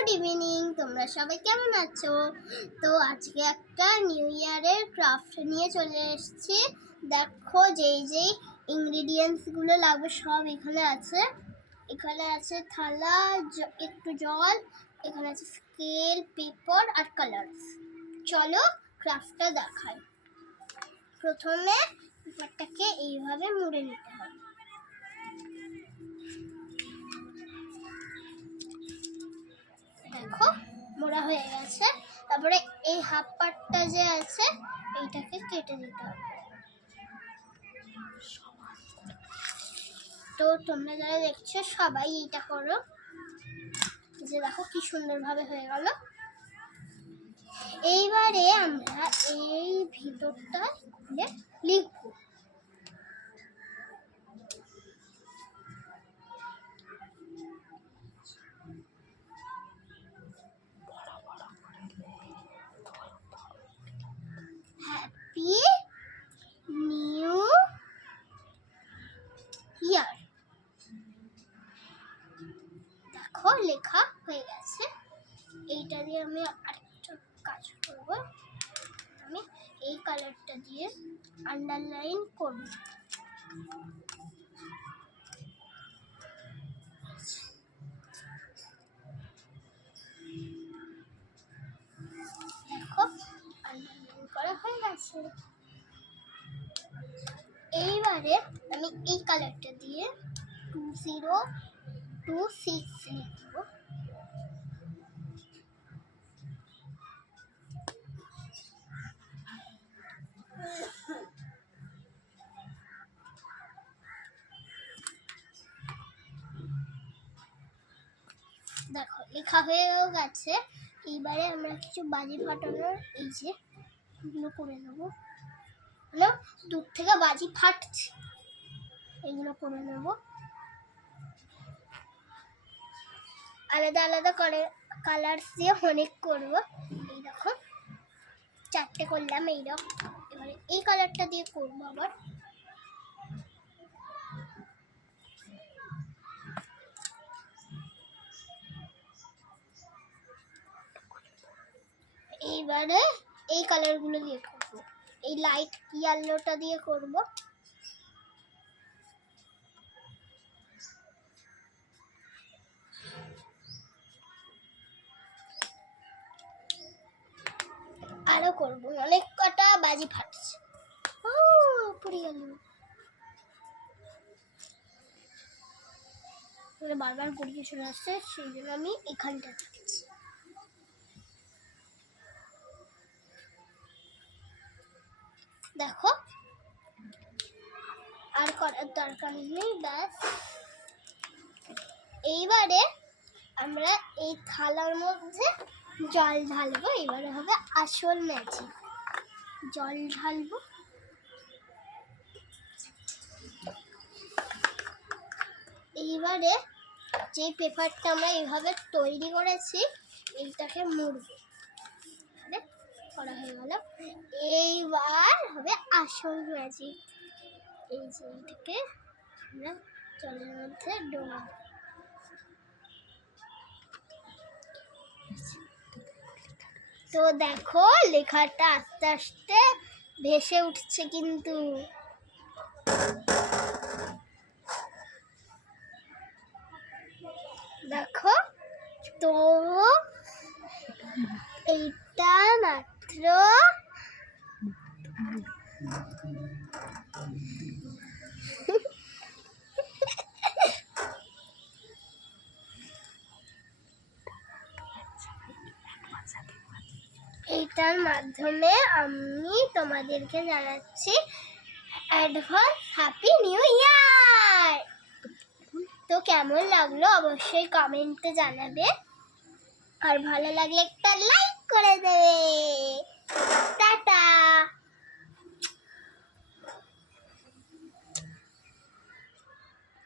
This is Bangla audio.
গুড ইভিনিং, তোমরা সবাই কেমন আছো? তো আজকে একটা নিউ ইয়ারের ক্রাফট নিয়ে চলে এসেছি। দেখো যেই ইনগ্রিডিয়েন্টসগুলো লাগবে সব এখানে আছে। এখানে আছে থালা, একটু জল, এখানে আছে স্কেল, পেপার আর কালার্স। চলো ক্রাফটটা দেখাই। প্রথমে পেপারটাকে এইভাবে মুড়ে নিতে হবে। দেখো মোড়া হয়ে গেছে। তারপরে এই হাফ পার্টটা যে আছে এইটাকে কেটে দিতে হবে। তো তোমরা যারা দেখছো সবাই এইটা করো। যে দেখো কি সুন্দরভাবে হয়ে গেল। এইবারে আমরা এই ভিতরটা খুলে লিখবো। Happy new year. দেখো লেখা হয়ে গেছে। এইটা দিয়ে আমি আরেকটা কাজ করব। আমি এই কালারটা দিয়ে আন্ডারলাইন করব। দেখো আন্ডারলাইন করা হয়ে গেছে। এইবারে আমি এই কালারটা দিয়ে 2026 লিখব। দেখো লেখা হয়েও গেছে। এইবারে আমরা কিছু বাজি ফাটানোর এই যে এগুলো করে নেবো। হলো দূর থেকে বাজি ফাটছে, এগুলো করে নেব। আলাদা আলাদা করে কালার্স দিয়ে অনেক করবো। এই দেখো 4টে করলাম এইরকম। এবারে এই কালারটা দিয়ে করবো আবার। এইবারে এই কালারগুলো দিয়ে করবো। এই লাইট ইয়েলোটা দিয়ে করব। আরো করব, অনেক কটা বাজি ফাটছে। ও পড়ে গেল। বারবার পড়িয়ে চলে আসছে, সেই জন্য আমি এখানটা দিচ্ছি। দেখো আর করার দরকার নেই, ব্যাস। এইবারে আমরা এই থালার মধ্যে জল ঢালবো। এবারে হবে আসল ম্যাজিক। জল ঢালবো। এইবারে যে পেপারটা আমরা এইভাবে তৈরি করেছি এইটাকে মুড়বো। করা হয়ে গেল। এইবার হবে আসল ম্যাজিক। এই যে এইটাকে আমরা জলের মধ্যে ডোবাবো। তো দেখো লেখাটা আস্তে আস্তে ভেসে উঠছে কিন্তু। দেখো তো এইটা মাত্র এইটার মাধ্যমে আমি তোমাদেরকে জানাচ্ছি অ্যাডভান্স হ্যাপি নিউ ইয়ার। তো কেমন লাগলো অবশ্যই কমেন্টে জানাবে, আর ভালো লাগলে একটা লাইক করে দেবে। টাটা।